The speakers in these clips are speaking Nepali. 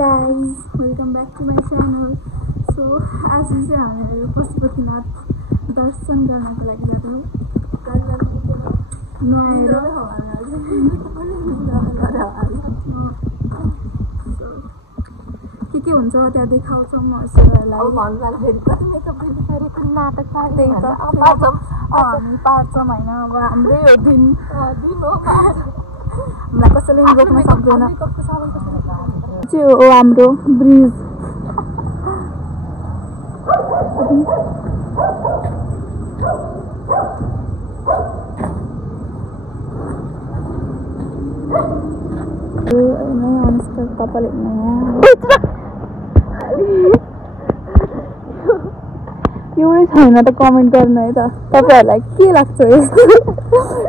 guys, welcome back to my channel. So आज चाहिँ हामीहरु पशुपतिनाथ दर्शन गर्नको लागि जाँदैछौँ। के हुन्छ त्यहाँ देखाउँछौँ म हजुरहरुलाई। अब भन्नुलाई फेरि कति मेकअप गरेको नाटक पार्दै त पार्छौँ। हामी पार्छौँ हैन, अब हाम्रै हो दिन हो पार। हामीलाई कसैले नि रोक्न सक्दैन। चाहिँ हो हाम्रो ब्रिज। तपाईँले एउटै छैन त कमेन्ट गर्नु है त तपाईहरुलाई के लाग्छ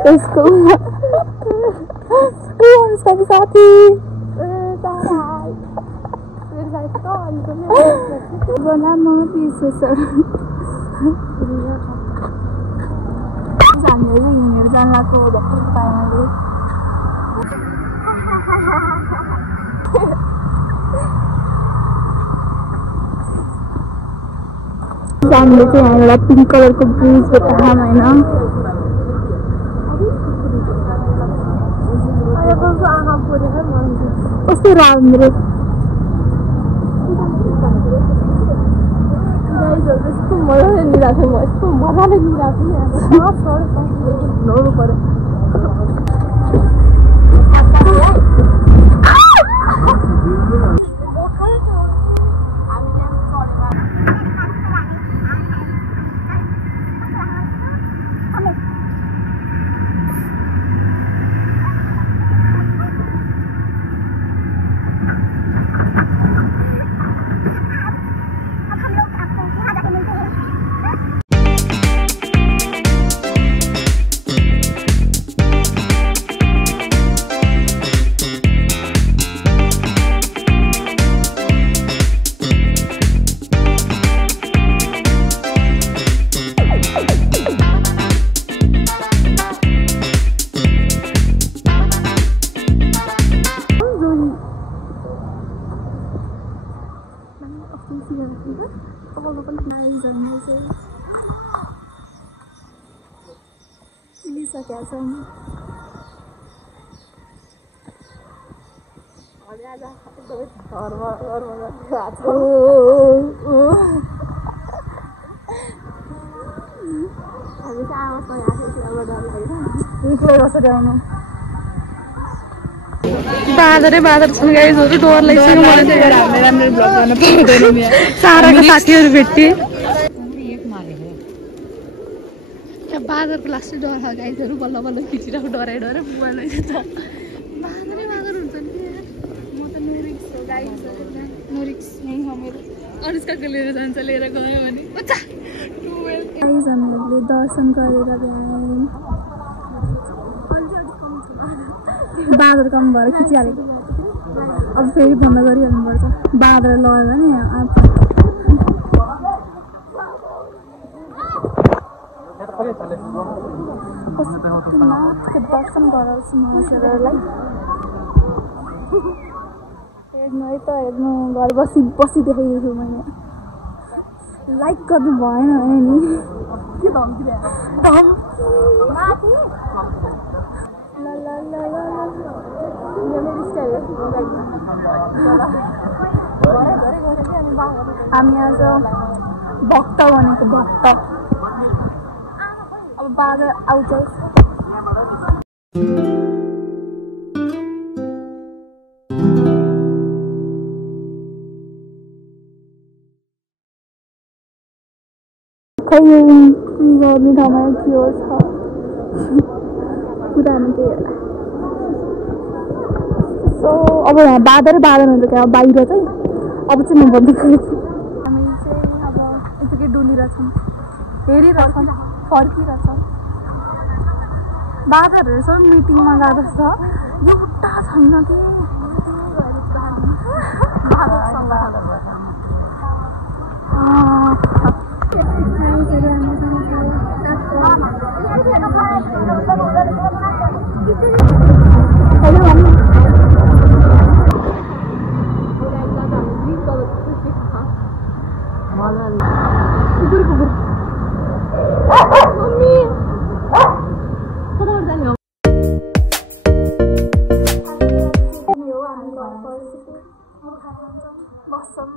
यसको साथी बनामा पिसेसर हामीहरु हिँडेर जान लाग्यो भर्खर पाएँ। हामीले चाहिँ यहाँबाट पिङ्क कलरको ब्रिज देखाम हैन। कस्तो राम्रो यस्तो मजाले लिइरहेको म यस्तो मजाले लिइरहेको नौनु पर्यो। बादर छन् गाइजहरु डर लागिसक्यो मलाई चाहिँ हामीले राम्रो भ्लग गर्न पाउँदैन नि। साराको साथीहरु भेट्थे त्यहाँ बादरको लास्ट डर छ गाइजहरु बल्ल बल्ल खिचिरहेको डराइ मोबाइल लैजान्छ। बादर हुन्छ नि यार। म त नोरिक्स हो गाइजहरु नोरिक्स नै हो मेरो। अनुष्काको लिएर जान्छ लिएर गयो भने बच्चा गाइज हामीले दर्शन गरेर भ्यायौँ। बादर कम भएर खिचिहालेको अब फेरि बन्द गरिहाल्नुपर्छ। बादर लगेर नि पशुपतिनाथको दर्शन गराउँछु म हजुरहरुलाई। हेर्नु है त हेर्नु घर बसी देखाइदिएको छु मैले। लाइक गर्नु भएन नि के धम्की हामी आज भक्त भनेको भक्त। अब बादर आउँछ। खै गर्ने ठाउँमा के हो छ पुरानो के होला। सो अब यहाँ बादर हुन्छ क्या बाहिर चाहिँ अब चाहिँ म भनिदिएको हामी चाहिँ अब यतिकै डुलिरहेछौँ हेरिरहेछौँ फर्किरहेछौँ। बादरहरू सब मिटिङमा गएको छ एउटा छैन कि मम्मी कताबाट जाने हो बस्छौँ